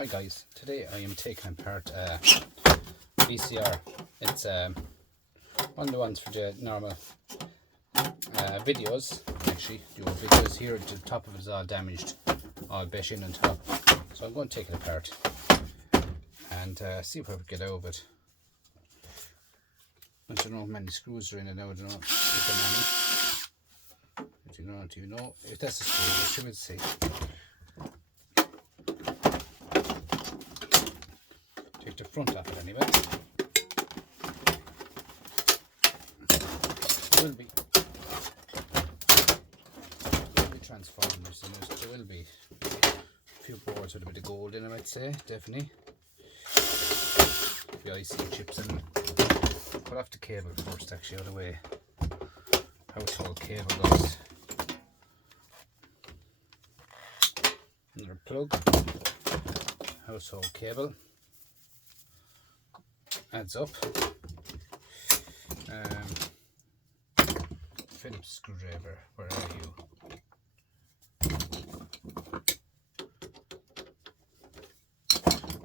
Hi guys, today I am taking apart VCR. It's one of the ones for the normal videos. Actually, the old videos here, the top of it is all damaged, all bent in on top. So I'm going to take it apart and see what we get out of it. I don't know how many screws are in it now. I don't know if there are many. Do you know if that's a screw? I should say. Take the front off it anyway. There will be transformers in it. There will be a few boards with a bit of gold in them, I'd say, definitely. The IC chips in them. Put off the cable first, actually, out of the way. Household cable goes. Another plug. Household cable. Adds up. Phillips screwdriver, where are you?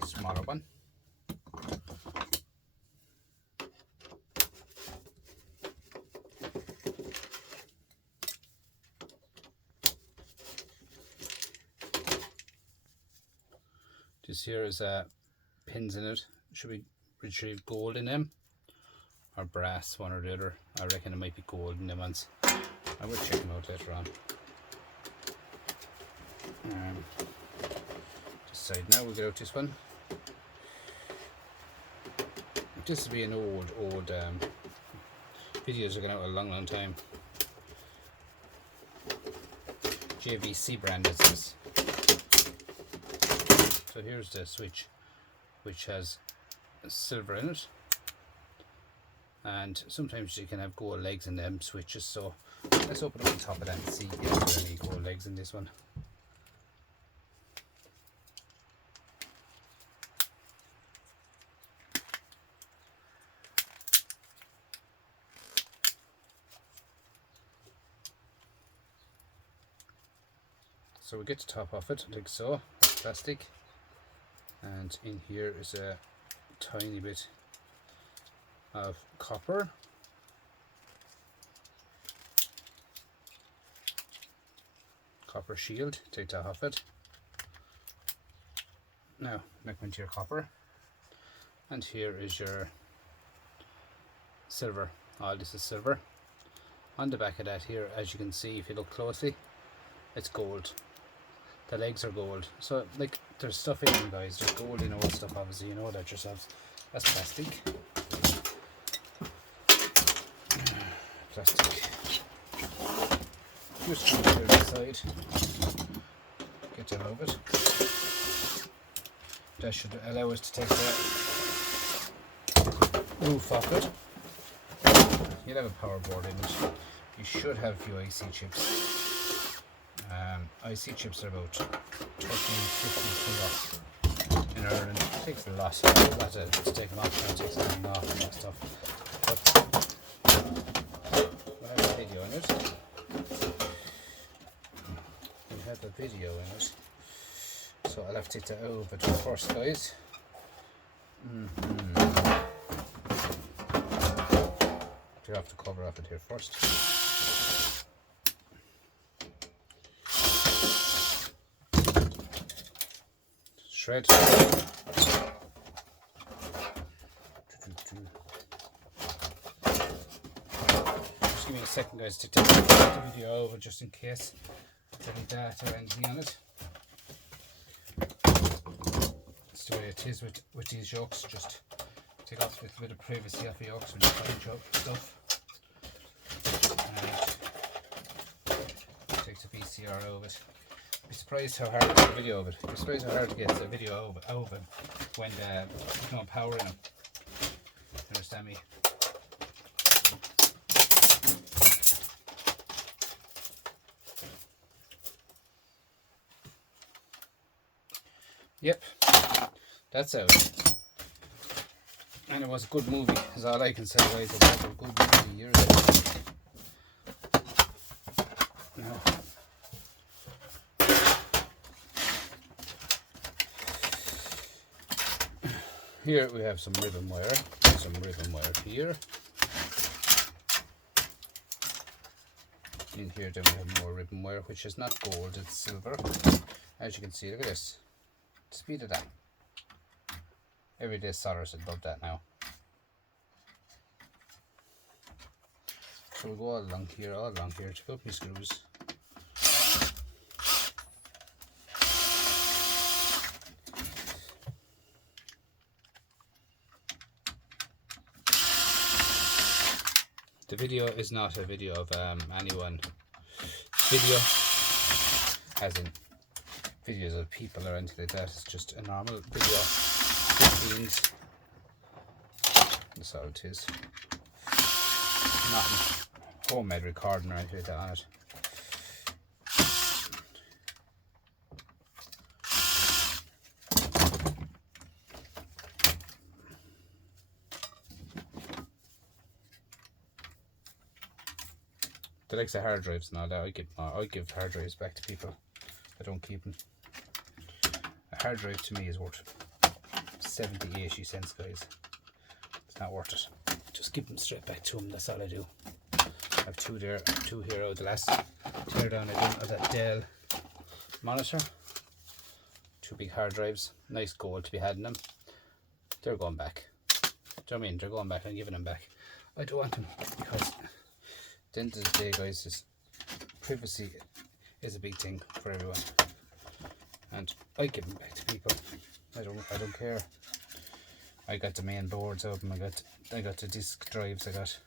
Smaller one. This here is pins in it. Should we retrieve gold in them or brass, one or the other? I reckon it might be gold in them ones. I will check them out later on. This side now, we'll get out this one. This will be an old videos are going out a long time. JVC brand is this. So here's the switch, which has silver in it, and sometimes you can have gold legs in them switches. So let's open up the top of that and see if there are any gold legs in this one. So we get the top off it like so, that's plastic, and in here is a tiny bit of copper. Copper shield, take that off it. Now look into your copper, and here is your silver. All this is silver. On the back of that here, as you can see if you look closely, it's gold. The legs are gold. So like there's stuff in them, guys. There's gold in all stuff, obviously, you know that yourselves. That's plastic. Plastic. Just screw it inside. Get that out of it. That should allow us to take the roof off it. You'll have a power board in it. You should have a few IC chips. IC chips are about 13-15 kilo in Ireland. It takes a lot to take them off, and it takes everything off and that stuff. But we'll have a video in it. We'll have a video in it. So I'll have to take that over to first, guys. Take off the cover off it here first. Shred. Just give me a second, guys, to take the video over just in case there's any data or anything on it. That's the way it is with these yokes. Just take off a little bit of privacy off the yokes when you find yoke stuff. And take the VCR out of it. Be surprised how hard to get a video of it. Be surprised how hard to get a video of it when there's no power in them. Understand me? Yep, that's out. And it was a good movie, is all I can say, guys. It was a good movie years ago. Here we have some ribbon wire here. In here then we have more ribbon wire, which is not gold, it's silver. As you can see, look at this. Speed of that. Everyday solders would love that now. So we'll go all along here to go up my screws. The video is not a video of anyone. Video, as in videos of people or anything like that. It's just a normal video. 15s. That's all it is. Not homemade recording or anything like that on it. The likes of hard drives and all that, I give hard drives back to people. I don't keep them. A hard drive to me is worth 70-80 cents, guys. It's not worth it. Just give them straight back to them. That's all I do. I have two there, two here. Oh, the last tear down I done of that Dell monitor. Two big hard drives. Nice gold to be had in them. They're going back. Do you know what I mean? They're going back. I'm giving them back. I don't want them because at the end of the day, guys, is privacy is a big thing for everyone, and I give them back to people. I don't care. I got the main boards of them. I got the disk drives. I got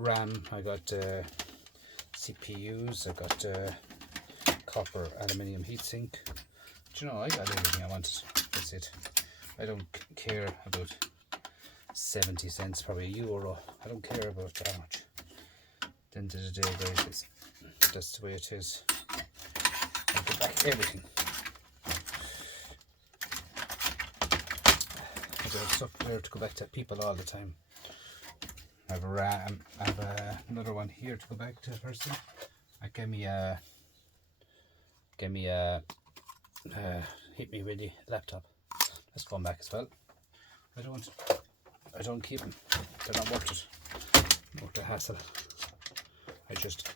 RAM. I got CPUs. I got copper aluminium heatsink. Do you know, I got everything I wanted. That's it. I don't care about 70 cents, probably €1. I don't care about that much. At the end of the day, guys, that's the way it is. I give back everything. I have stuff there to go back to people all the time. I have a RAM. I have another one here to go back to a person. I gave me a Hit Me Ready laptop. That's going back as well. I don't keep them. They're not worth it. Not worth the hassle. I just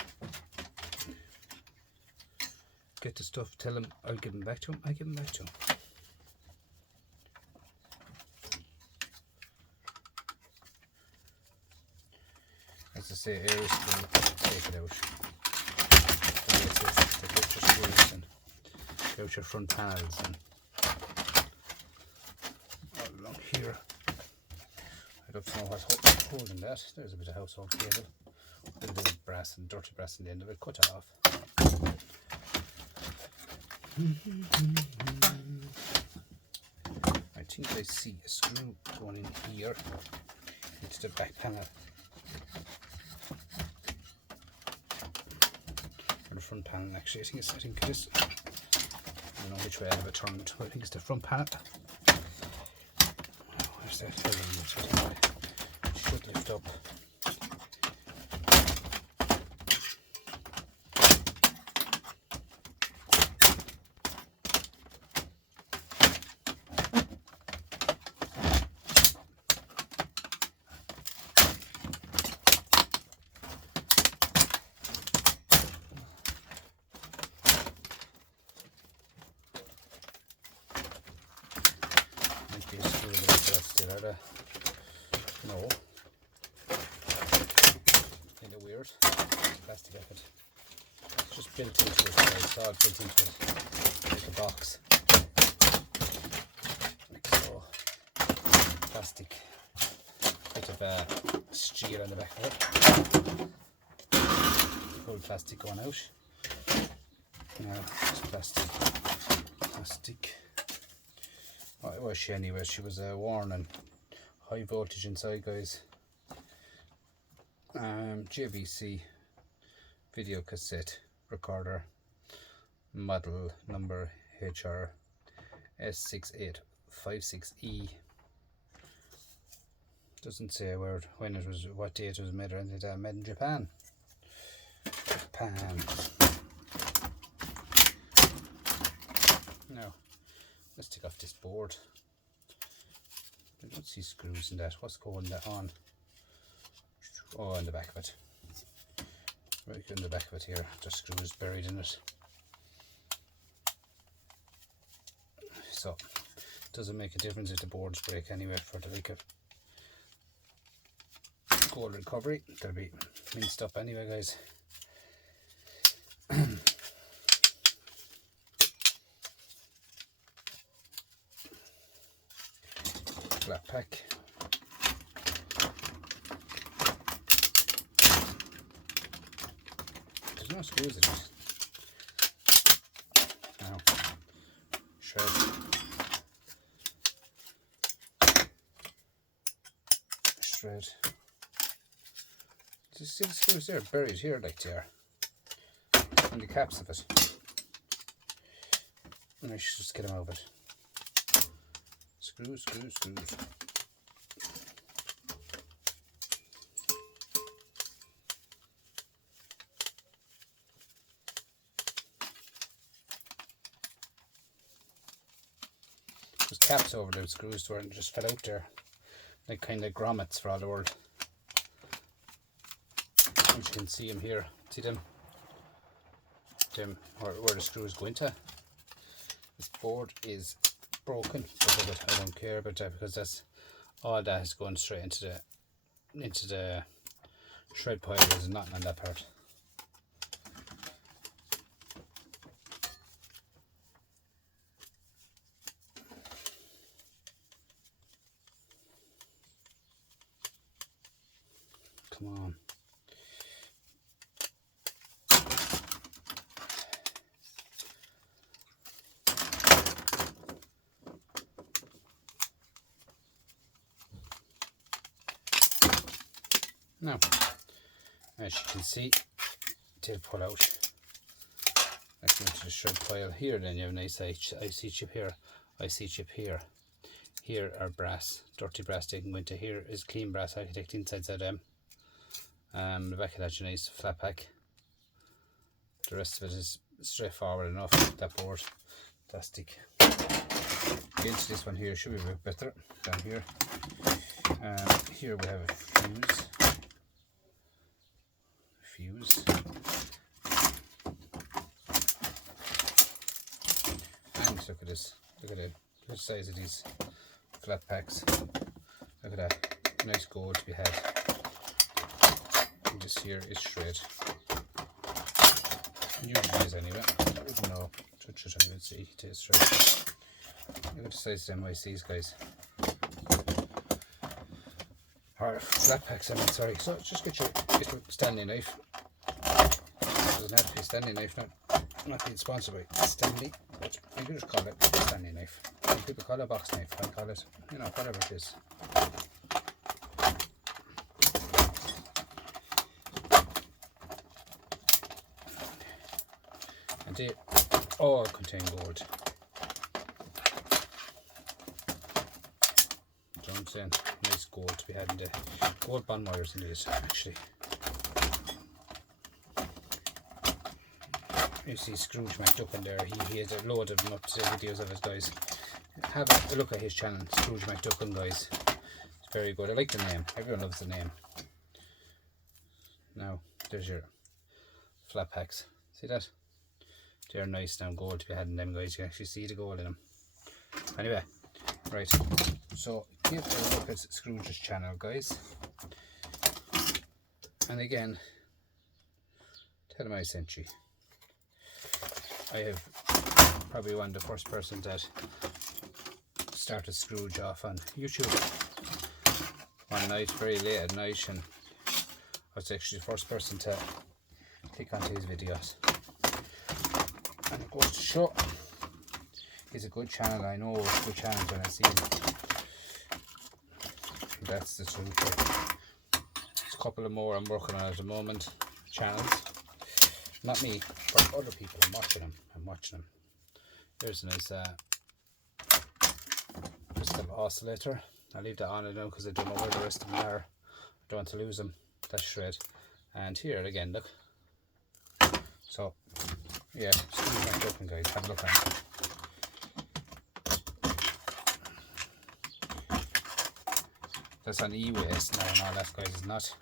get the stuff, tell them I'll give them back to them, I give them back to them. As I say, air is full, take it out. Take out your screws and take out your front panels and all along here. I'd love to know what's holding that. There's a bit of household cable. A little bit of brass and dirty brass in the end of it. Cut it off. I think I see a screw going in here into the back panel. Or the front panel, actually. I think it is. I don't know which way I have it turned. I think it's the front panel. Where's that filling? It should lift up. No. Kind of weird. Plastic of it. It's just built into it. It's all built into it. Like a box. Like so. Plastic. Bit of steel on the back of it. Full plastic going out. No, it's plastic. Plastic. What was she anyway? She was warning. High voltage inside, guys. JVC video cassette recorder, model number HR S6856E. Doesn't say when it was, what date it was made or anything like that. Made in Japan. Now, let's take off this board. I don't see screws in that. What's going on? Oh, in the back of it. Right in the back of it here. There's screws buried in it. So, it doesn't make a difference if the boards break anyway for the like of gold recovery. They'll be minced up anyway, guys. Flat pack. There's no screws in it. Now, shred. Shred. Just see the screws there buried here like they are. And the caps of it. And I should just get them out of it. Screws, screws, screws. There's caps over those screws where it just fell out there. Like kind of grommets for all the world. As you can see them here. See them? Them where the screws go into. This board is broken, but I don't care about that because that's all that is going straight into the shred pile. There's nothing on that part. Come on. Now, as you can see, it did pull out. Let's go into the shred pile here. Then you have a nice IC chip here, IC chip here. Here are brass, dirty brass. They can go into here is clean brass architect inside them. The back of that's a nice flat pack. The rest of it is straightforward enough. That board, plastic. Against this one here should be a bit better down here. Here we have a fuse. And look at this. Look at the size of these flat packs. Look at that. Nice gold to be had. And this here is shred. Usually is anyway. I don't know. Touch it and see it is shred. Look at the size of them ICs, guys. Or flat packs, I mean, sorry. So just get your Stanley knife. It doesn't have to be a Stanley knife, not being sponsored by Stanley, but you can just call it a Stanley knife. Some people call it a box knife, I call it, you know, whatever it is. And they all contain gold. I'm saying, nice gold to be had in the gold bond wires in these actually. You see Scrooge McDuck in there, he has a load of videos of his, guys. Have a look at his channel, Scrooge McDuck, guys. It's very good. I like the name, everyone loves the name. Now, there's your flat packs. See that? They're nice now, gold to be had in them, guys. You can actually see the gold in them. Anyway, right. So, give a look at Scrooge's channel, guys. And again, tell him I sent you. I have probably one of the first person that started Scrooge off on YouTube one night, very late at night, and I was actually the first person to click onto his videos. And it goes to show he's a good channel. I know it's a good channel when I see him. That's the truth. There's a couple of more I'm working on at the moment, channels. Not me, but other people. I'm watching them. Here's a nice crystal oscillator. I'll leave that on now because I don't know where the rest of them are. I don't want to lose them. That's shred. And here again, look. So, yeah, Scrooge McDuck, guys. Have a look at it. that's on e-waste now and all that, guys. It's not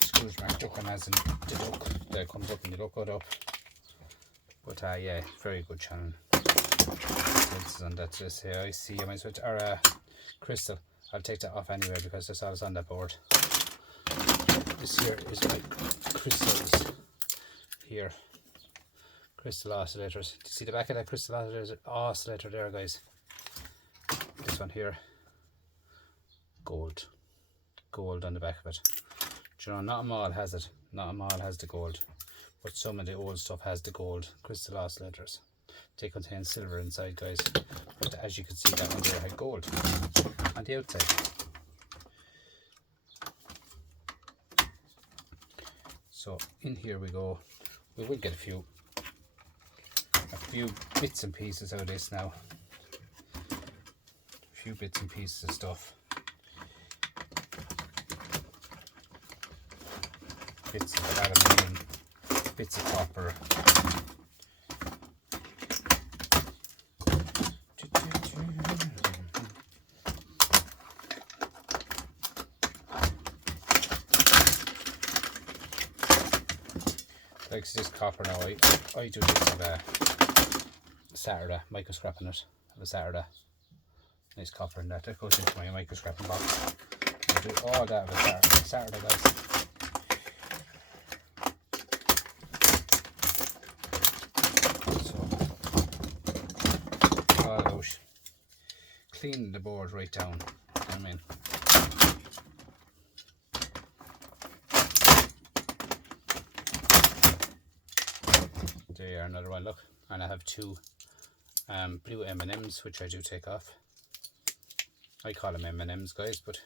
Scrooge McDuck as in the look that comes up in the look up. But yeah, very good channel. On that just here, I see. I might switch or crystal. I'll take that off anyway because that's all that's on that board. This here is my crystals here. Crystal oscillators. Do you see the back of that crystal oscillator there, guys? This one here. Gold. Gold on the back of it. Do you know, not a mall has it. Not a mall has the gold. But some of the old stuff has the gold crystal oscillators. They contain silver inside, guys. But as you can see, that one there had gold on the outside. So in here we go. We will get a few bits and pieces out of this now. A few bits and pieces of stuff. Bits of aluminium, bits of copper. Like this copper now, I do this of a Saturday, micro scrapping it of a Saturday. Nice copper in that. That goes into my micro scrapping box. I do all that of a Saturday, guys. So all about cleaning the board right down. You know what I mean? There you are, another one, look. And I have two blue M&Ms which I do take off. I call them M&Ms, guys, but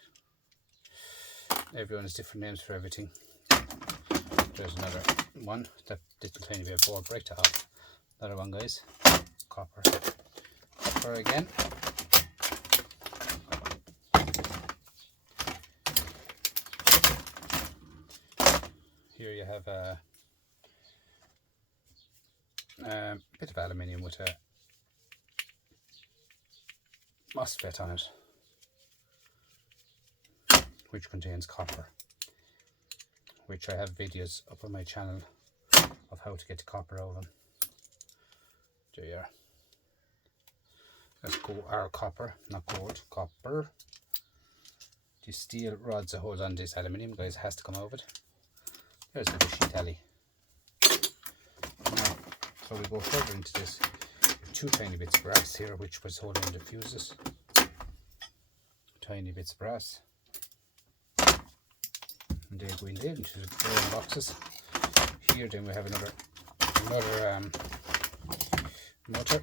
everyone has different names for everything. There's another one, that little tiny bit of board break to off. Another one, guys, copper. Copper again. Here you have a bit of aluminium with a MOSFET on it, which contains copper, which I have videos up on my channel of how to get the copper out of them. There you are. Let's go our copper, not gold, copper. The steel rods that hold on this aluminium, guys, has to come out of it. There's the sheet alley. Now, so we go further into this. Two tiny bits of brass here, which was holding the fuses. Tiny bits of brass. And they go in there into the bearing boxes. Here then we have another motor.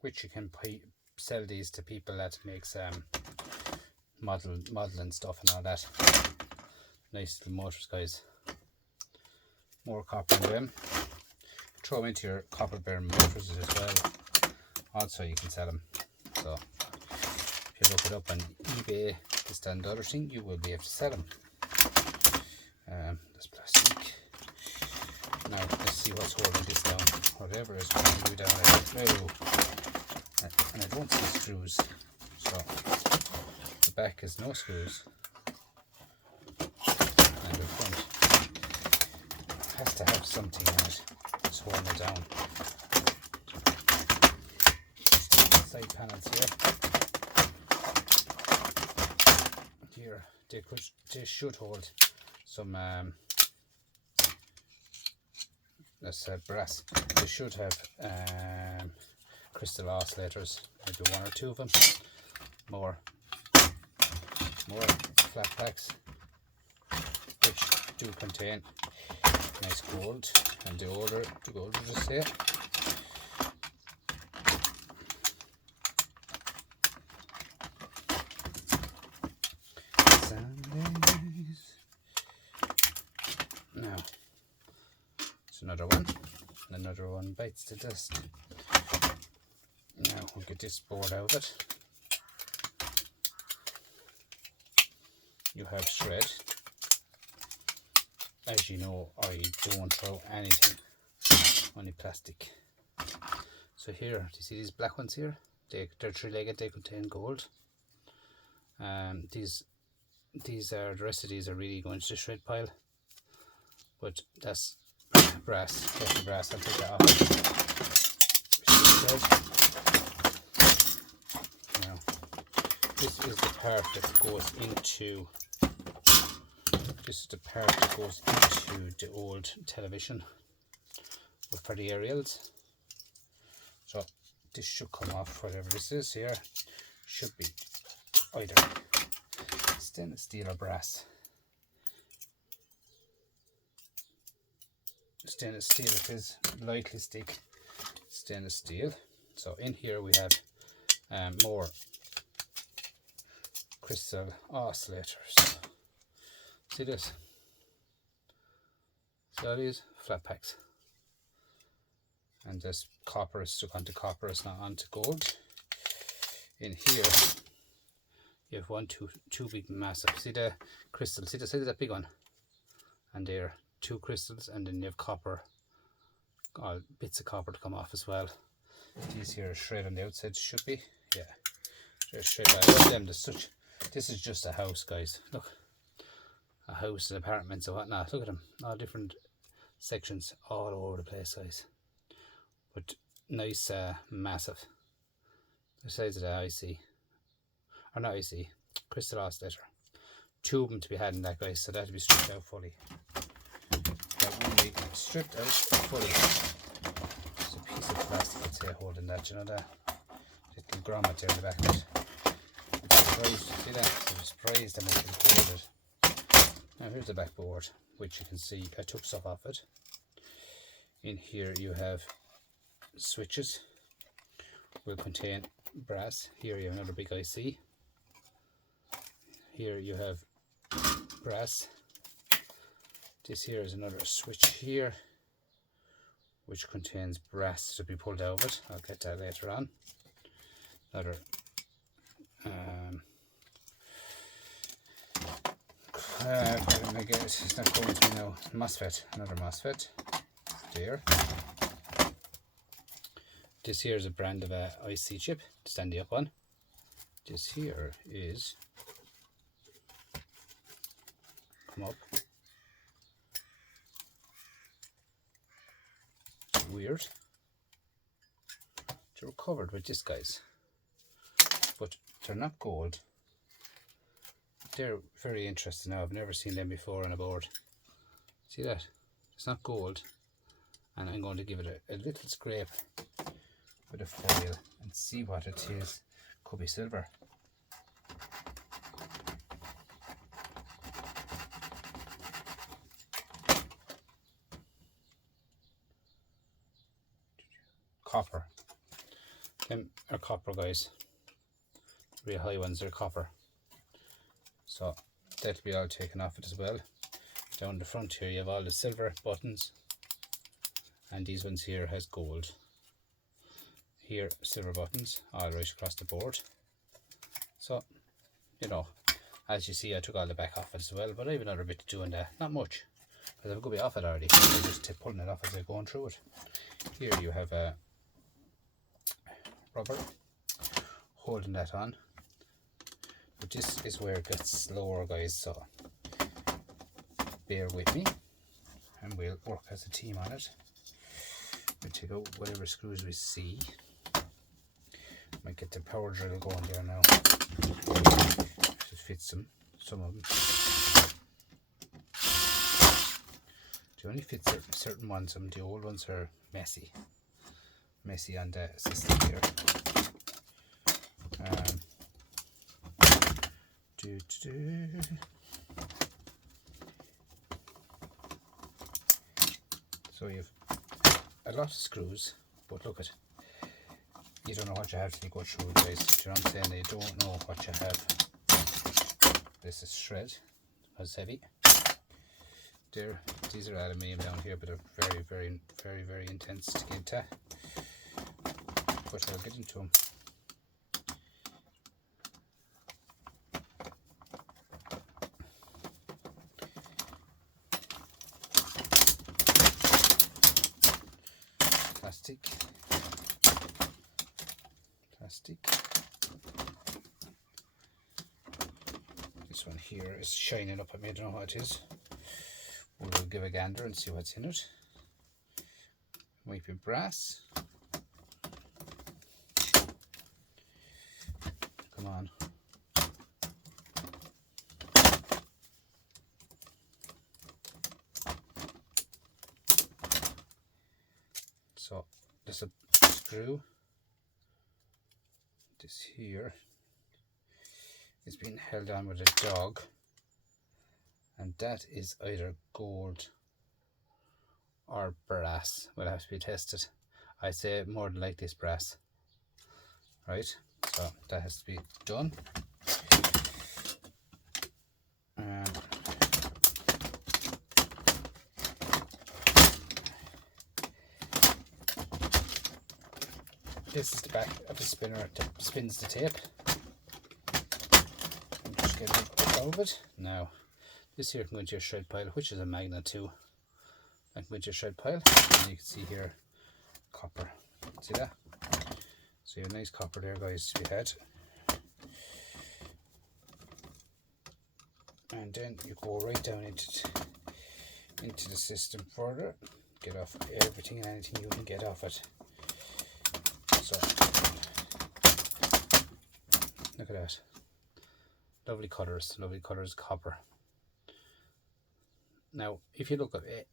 Which you can sell these to people that makes modeling stuff and all that. Nice little motors, guys. More copper in them. Throw them into your copper bearing motors as well. Also you can sell them. So if you look it up on eBay, this and the other thing, you will be able to sell them. This plastic. Now let's see what's holding this down. Whatever is holding you down, I don't know. And I don't see screws. So the back is no screws. And the front has to have something in it that's holding it down. Side panels here. They should hold some let's say brass. They should have crystal oscillators, maybe one or two of them. More flat packs, which do contain nice gold, and the older the gold will just say. Now it's another one, and another one bites the dust. Now we'll get this board out of it. You have shred. As you know, I don't throw anything, only plastic. So here, do you see these black ones here? They're three-legged, they contain gold. These are, the rest of these are really going to the shred pile. But that's brass, heavy brass. I'll take that off. Now, this is the part that goes into. This is the part that goes into the old television for the aerials. So this should come off, whatever this is here. Should be either stainless steel or brass. Stainless steel it is, lightly stick stainless steel. So in here we have more crystal oscillators. See this? So these flat packs. And this copper is stuck onto copper, it's not onto gold. In here you have two big massive, see the crystal, see that big one? And there, two crystals, and then you have copper, bits of copper to come off as well. These here are shred on the outside, should be, yeah. They're shred. I love them. This is just a house, guys. Look, a house and apartments and whatnot. Look at them, all different sections all over the place, guys. But nice, massive. The size of the IC, or not IC, crystal oscillator. Two of them to be had in that, guys. So that'll be stripped out fully. That will be stripped out fully. There's a piece of plastic, I'd say, holding that. You know that little grommet there in the back of it. See that? I'm surprised how much it hold it. Now here's the backboard, which you can see I took stuff off it. In here you have switches, will contain brass. Here you have another big IC. Here you have brass. This here is another switch here, which contains brass to be pulled out of it. I'll get that later on. Another I guess it's not going to me now. MOSFET, another MOSFET there. This here is a brand of a IC chip to stand you up on. This here is, come up, it's weird. They're covered with this, guys, but they're not gold. They're very interesting now. I've never seen them before on a board. See that? It's not gold, and I'm going to give it a little scrape with a foil and see what it is. Could be silver. Copper. Them are copper, guys. Real high ones are copper. So that'll be all taken off it as well. Down the front here you have all the silver buttons, and these ones here has gold. Here silver buttons all right across the board. So, you know, as you see, I took all the back off it as well, but I have another bit to do on that. Not much, because I'm going to be off it already. I'm just pulling it off as I'm going through it. Here you have a rubber holding that on. But this is where it gets slower, guys, so bear with me and we'll work as a team on it. We'll take out whatever screws we see. Might get the power drill going there now. It fits them, some of them. They only fit certain ones, the old ones are messy on the system here. So you've a lot of screws, but look at, you don't know what you have till you go through it, guys. Do you know what I'm saying? You don't know what you have. This is shred, it's heavy. These are aluminium down here, but they're very intense to get into. But I'll get into them. Plastic. This one here is shining up at me, I don't know what it is. We'll give a gander and see what's in it. Might be brass. Come on. So there's a screw. This here is being held on with a dog, and that is either gold or brass. Will have to be tested. I say more than likely it's brass. Right, so that has to be done. This is the back of the spinner that spins the tape. I'm just getting it out of it. Now, this here can go into your shred pile, which is a magnet too. That can go into your shred pile. And you can see here, copper. See that? So you have nice copper there, guys, to be had. And then you go right down into the system further. Get off everything and anything you can get off it. So, look at that. Lovely colours copper. Now, if you look up if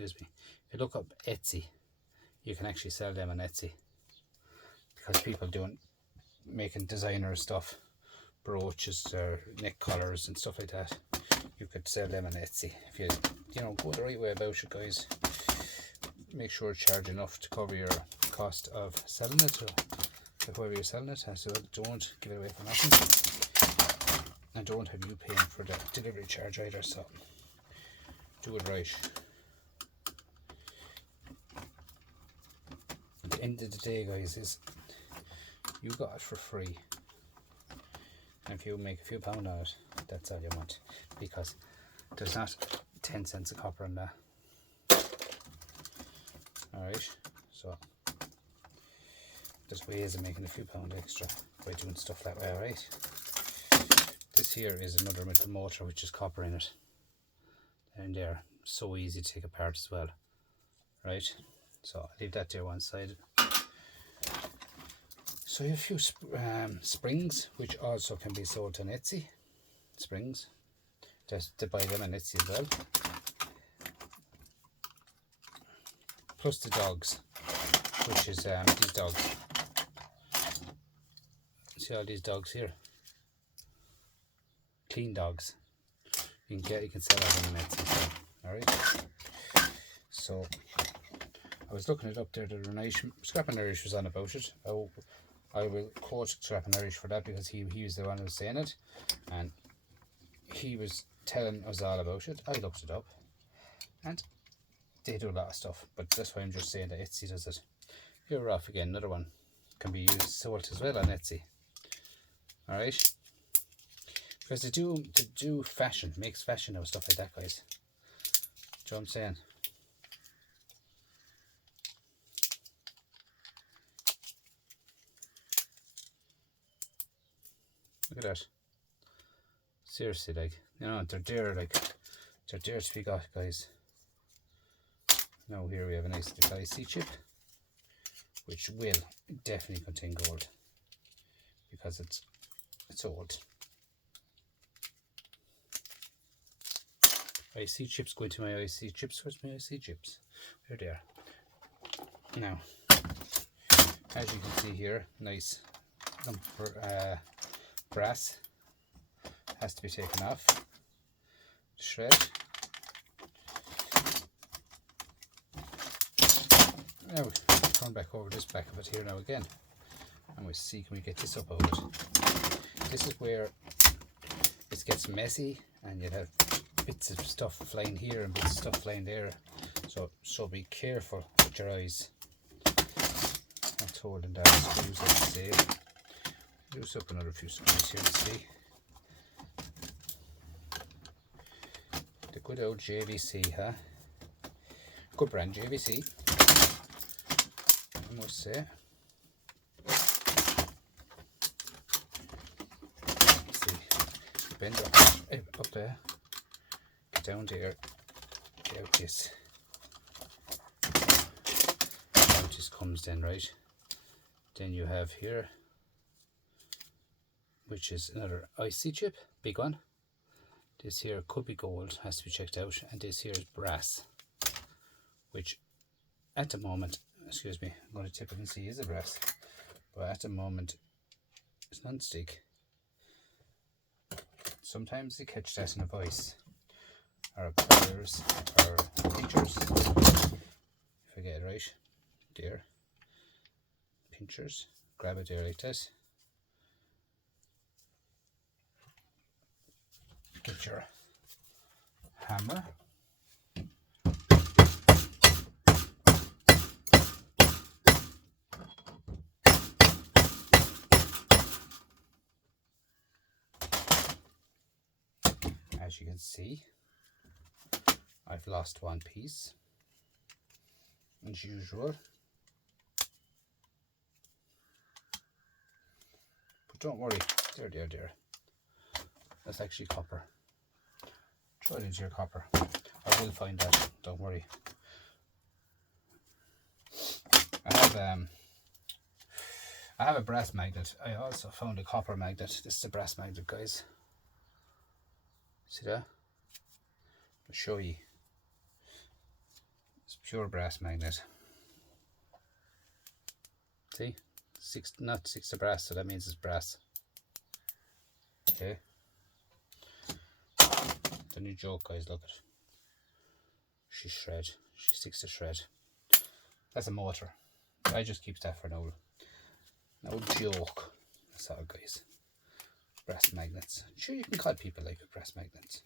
you look up Etsy, you can actually sell them on Etsy, because people making designer stuff, brooches or neck collars and stuff like that. You could sell them on Etsy if you go the right way about it, guys. Make sure to charge enough to cover your cost of selling it, or whoever you're selling it. So don't give it away for nothing, and don't have you paying for the delivery charge either. So do it right. At the end of the day, guys, is you got it for free, and if you make a few pound on it, that's all you want, because there's not 10 cents of copper in that. Alright, so there's ways of making a few pound extra by doing stuff that way. Alright, this here is another little motor which is copper in it, and they're so easy to take apart as well. Right, so I'll leave that there one side. So you have a few springs which also can be sold on Etsy. Springs, just to buy them on Etsy as well. Plus the dogs, which is these dogs. See all these dogs here? Clean dogs. You can sell them on Etsy. Alright. So I was looking it up there. The Scrap and Irish was on about it. I will quote Scrap and Irish for that, because he was the one who was saying it, and he was telling us all about it. I looked it up, and they do a lot of stuff, but that's why I'm just saying that Etsy does it. Here we're off again. Another one can be sold as well on Etsy. Alright, because they do fashion, makes fashion out of stuff like that, guys. Do you know what I'm saying? Look at that. Seriously, like, they're there to be got, guys. Now here we have a nice little IC chip, which will definitely contain gold, because it's old. IC chips go into my IC chips. Where's my IC chips? There they are. Now, as you can see here, nice brass has to be taken off. Shred. Now turn back over this back of it here now again, and we'll see, can we get this up out of it. This is where it gets messy, and you'll have bits of stuff flying here and bits of stuff flying there, so be careful with your eyes. Not holding down screws, let's say. Loose up another few screws here to see. The good old JVC, huh? Good brand, JVC, I must say. Let's see. bend it up there, get down there, get out this. Out this comes then, right? Then you have here, which is another IC chip, big one. This here could be gold, has to be checked out, and this here is brass, which at the moment, excuse me, I'm going to tip it and see is it brass, but at the moment it's non-stick. Sometimes they catch that in a vice, or pliers, or pinchers, if I get it right, there, pinchers, grab it there like this, get your hammer, as you can see I've lost one piece as usual, but don't worry, there, that's actually copper. Throw it into your copper. I will find that, don't worry. I have a brass magnet. I also found a copper magnet. This is a brass magnet, guys. See that? I'll show you. It's pure brass magnet. See? Not 6 to brass, so that means it's brass. Okay. The new joke, guys, look at it. She's shred. She sticks to shred. That's a motor. I just keep that for an old joke. That's all, guys. Brass magnets. Sure, you can call people like with brass magnets.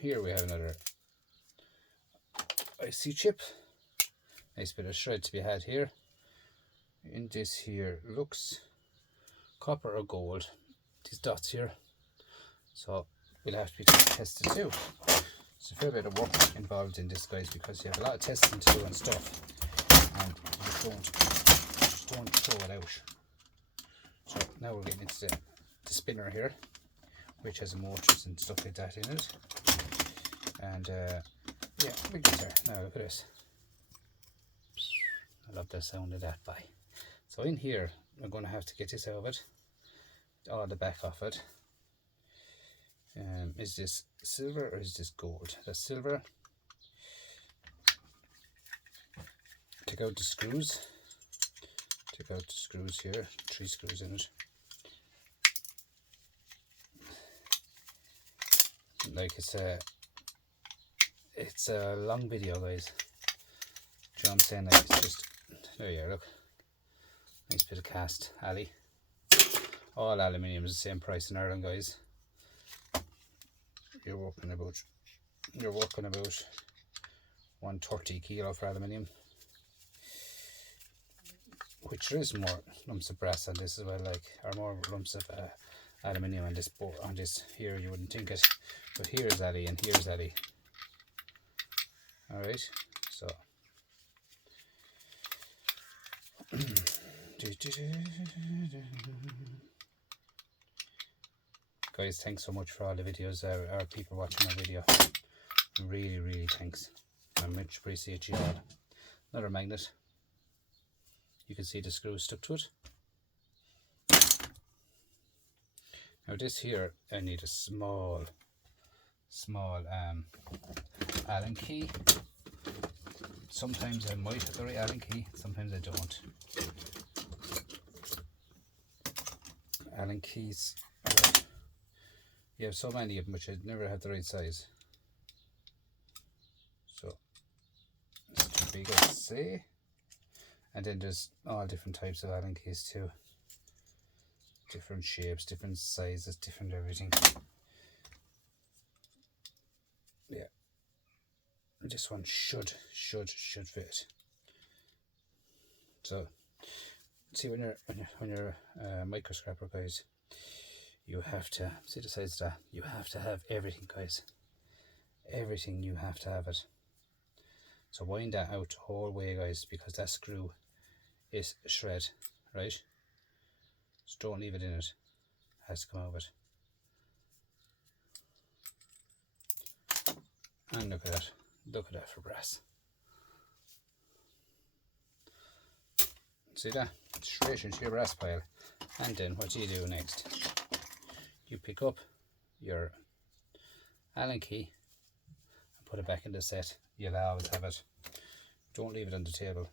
Here we have another IC chip. Nice bit of shred to be had here. In this here looks copper or gold. These dots here. So we'll have to be tested too. There's a fair bit of work involved in this, guys, because you have a lot of testing to do and stuff, and you just don't throw it out. So now we're getting into the spinner here, which has motors and stuff like that in it. And yeah, we get there. Now look at this. I love the sound of that. Bye. So in here, we're going to have to get this out of it, all the back off it. Is this silver or is this gold? That's silver. Take out the screws. Take out the screws here. 3 screws in it. Like it's a long video, guys. Do you know what I'm saying? Like it's just, there you are, look. Nice bit of cast alley. All aluminium is the same price in Ireland, guys. You're working about 130 kilo for aluminium, which there is more lumps of brass on this as well, like, or more lumps of aluminium on this board. On this here, you wouldn't think it, but here's alley and here's alley. All right, so guys, thanks so much for all the videos, our people watching my video. Really thanks. I much appreciate you all. Another magnet. You can see the screw stuck to it. Now this here, I need a small Allen key. Sometimes I might have the right Allen key, sometimes I don't. Allen keys, you have so many of them which I never have the right size. So it's too big, I'd say. And then there's all different types of Allen keys too. Different shapes, different sizes, different everything. Yeah. This one should fit. So see, when you're micro scrapper, guys, you have to see the size of that. You have to have everything, guys. Everything, you have to have it. So wind that out the whole way, guys, because that screw is shred, right? So don't leave it in it. has to come out of it. And look at that. Look at that for brass. See that? Straight into your brass pile. And then what do you do next? You pick up your Allen key and put it back in the set. You'll always have it. Don't leave it on the table.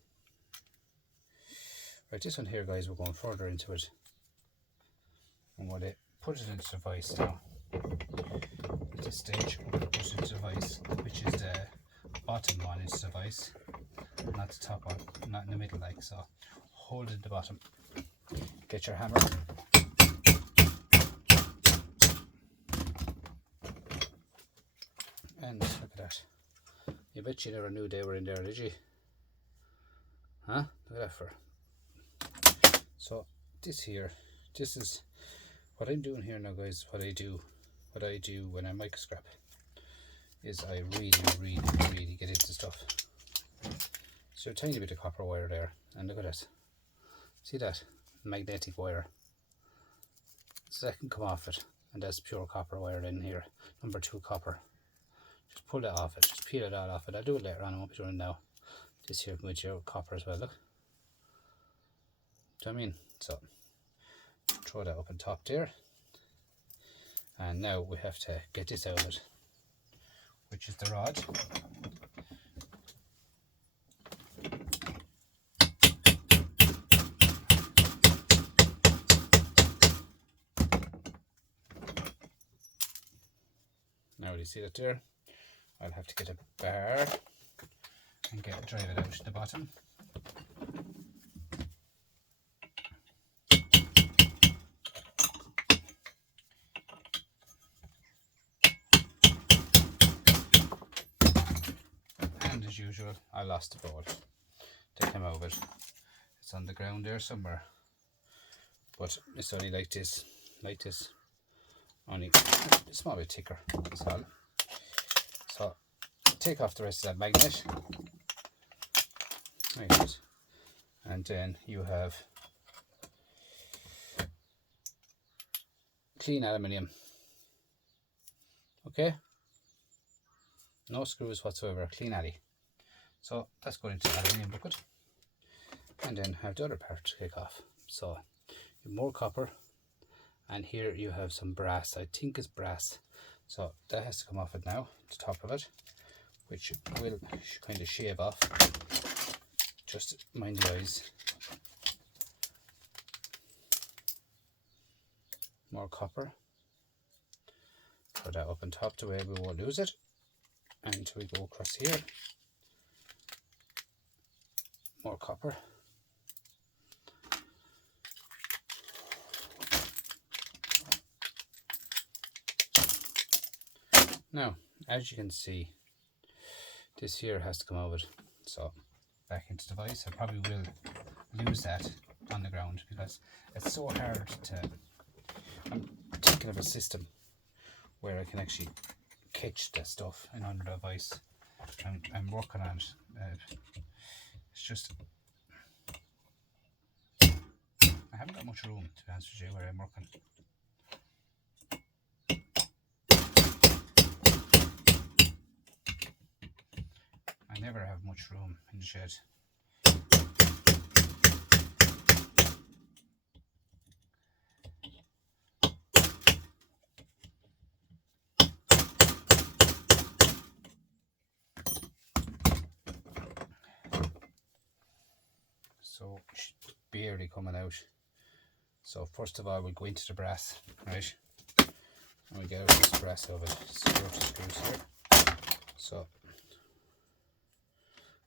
Right, this one here, guys, we're going further into it. And we'll put it into the vise now. At this stage, we're going to put it into the vise, which is the bottom one into the vise, not the top one, not in the middle, like so. Hold it at the bottom. Get your hammer. And look at that. You bet you never knew they were in there, did you? Huh? Look at that for. So this here, this is what I'm doing here now, guys. What I do when I mic scrap is I really get into stuff. So a tiny bit of copper wire there, and look at it. See that magnetic wire? So that can come off it, and that's pure copper wire in here. Number 2 copper. Just pull it off it. Just peel it all off it. I'll do it later on. I won't be doing it now. This here with your copper as well. Look. Do you know what I mean? So throw that up on top there. And now we have to get this out of it, which is the rod. Now do you see that there? I'll have to get a bar and drive it out to the bottom. And as usual, I lost the ball to come out of it. It's on the ground there somewhere, but it's only like this, only a small bit thicker, that's all. So take off the rest of that magnet, right, and then you have clean aluminium. Okay, no screws whatsoever, clean alley. So that's going into the aluminium bucket, and then have the other part to take off. So you have more copper, and here you have some brass. I think it's brass, so that has to come off it now, the top of it, which will kind of shave off. Just mind the eyes. More copper. Put that up on top the way we won't lose it until we go across here. More copper. Now, as you can see, this here has to come over, so back into the vise. I probably will lose that on the ground because it's so hard to. I'm thinking of a system where I can actually catch the stuff in under the vise. I'm working on it. It's just I haven't got much room, to be honest with you, where I'm working. I never have much room in the shed. So it's barely coming out. So first of all, we go into the brass, right? And we get out this brass over it. Screw the screws here. So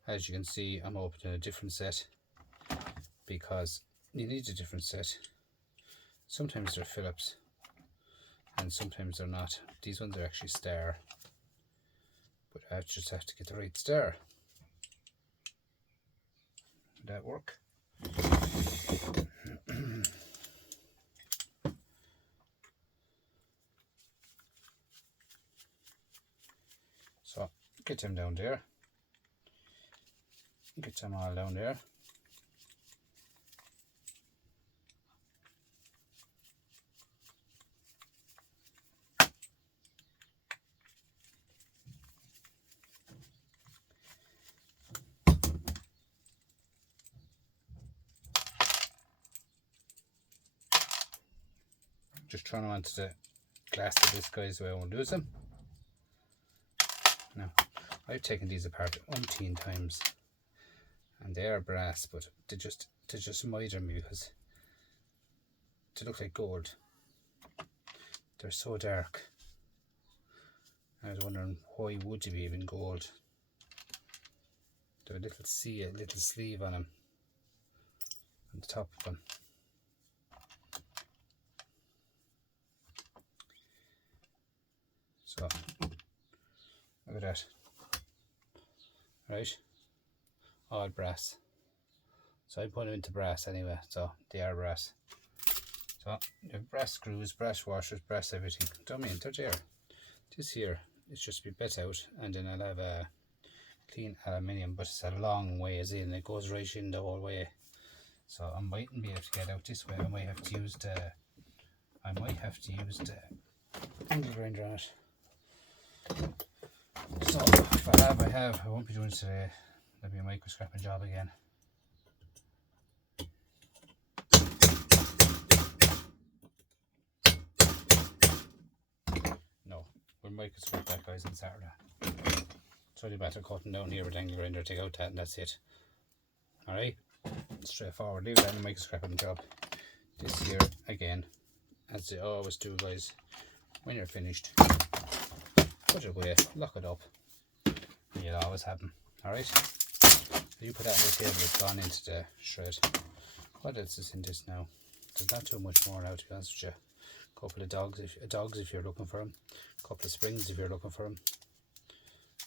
as you can see, I'm opening a different set because you need a different set. Sometimes they're Phillips and sometimes they're not. These ones are actually Star, but I just have to get the right Star. Did that work? So get them down there. Get them all down there. just throw them onto the glass of this, guys, so I won't lose them. Now, I've taken these apart umpteen times, and they are brass, but they just miter me because they look like gold. They're so dark. I was wondering, why would you be even gold? There's a little sleeve on them, on the top of them. So, look at that. Right? All brass. So I put them into brass anyway, so they are brass. So, you have brass screws, brass washers, brass everything. Don't mean they're there. This here is just be bit out, and then I'll have a clean aluminium, but it's a long ways in. It goes right in the whole way. So I mightn't be able to get out this way. I might have to use the angle grinder on it. So if I have. I won't be doing it today. That'll be a micro scrapping job again. No, we'll micro scrap that, guys, on Saturday. It's only a matter of cutting down here with angle grinder, take out that, and that's it. Alright, straightforward. Leave that in the micro scrapping job. This here again, as they always do, guys. When you're finished, put it away, lock it up, and you'll always have them. Alright, you put that on the table, it's gone into the shred. What else is in this now? There's not too much more now, to be honest with you. A couple of dogs if you're looking for them. A couple of springs if you're looking for them.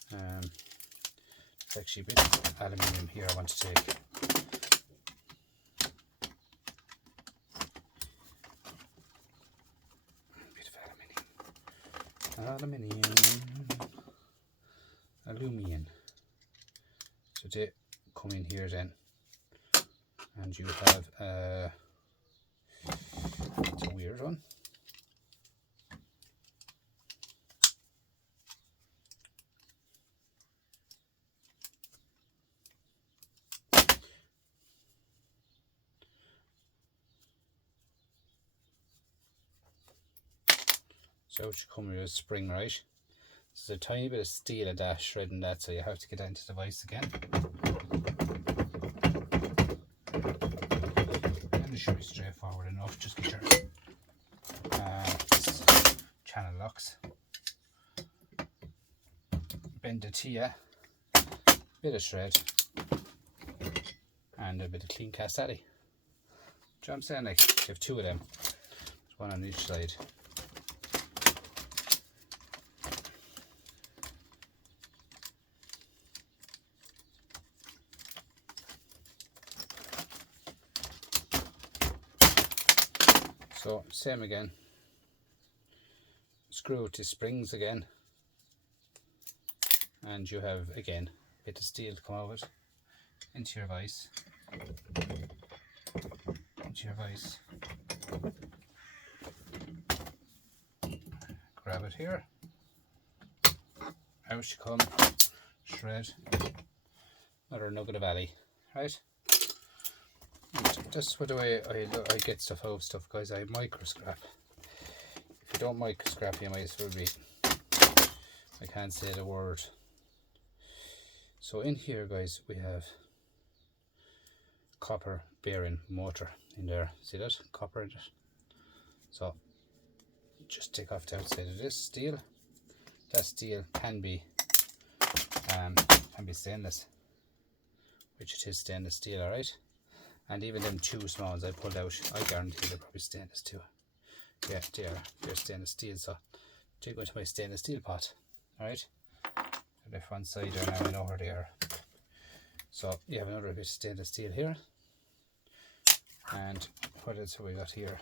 There's actually a bit of aluminium here I want to take. Aluminium. So they come in here then, and you have it's a weird one. So it should come with a spring, right? There's a tiny bit of steel at that, shredding that, so you have to get that into the vise again. And it should be straightforward enough. Just get your channel locks. Bend the tee, bit of shred, and a bit of clean cast addy. Do you know what I'm saying? Like, you have two of them. There's one on each side. So same again, screw to springs again, and you have again a bit of steel to come out of it, into your vise, grab it here, out you come, shred, another nugget of alley, right? That's what the way I get stuff out of stuff, guys. I micro scrap. If you don't micro scrap, you might as well be. I can't say the word. So in here, guys, we have copper bearing motor in there. See that? Copper in it. So just take off the outside of this steel. That steel can be stainless, which it is stainless steel, alright? And even them two small ones I pulled out, I guarantee they're probably stainless too. Yeah, they're stainless steel. So they go into my stainless steel pot. Alright? They're left one side there now, I know where they are. So you have another bit of stainless steel here. And what else have we got here?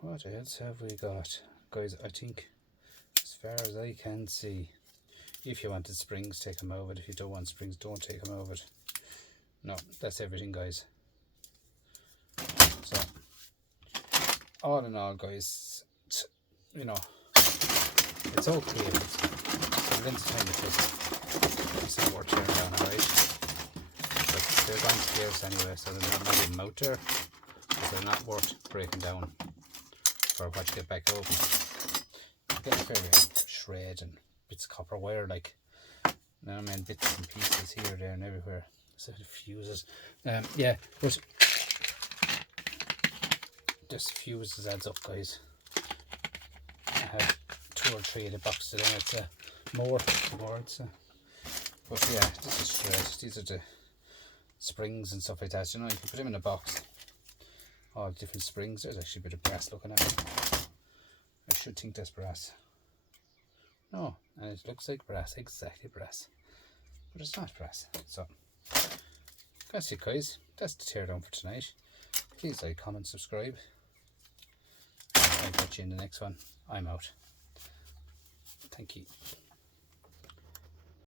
What else have we got? Guys, I think as far as I can see, if you wanted springs, take them over it. If you don't want springs, don't take them over it. No, that's everything, guys. So, all in all, guys, you know, it's okay. I'm going to turn it's not worth tearing down, alright? But they're downstairs anyway, so they're not even out there. they're not worth breaking down for what you get back open. You get a fair shred and bits of copper wire, like, you know what I mean, bits and pieces here, there, and everywhere. So it fuses. Yeah, but this fuses adds up, guys. I have 2 or 3 of the boxes in. It's more. But yeah, this is shred. These are the springs and stuff like that. You know, you can put them in a box. All different springs. There's actually a bit of brass looking at it. I should think that's brass. No, and it looks like brass, exactly brass. But it's not brass. So that's it, guys. That's the teardown for tonight. Please like, comment, subscribe. I'll catch you in the next one. I'm out. Thank you.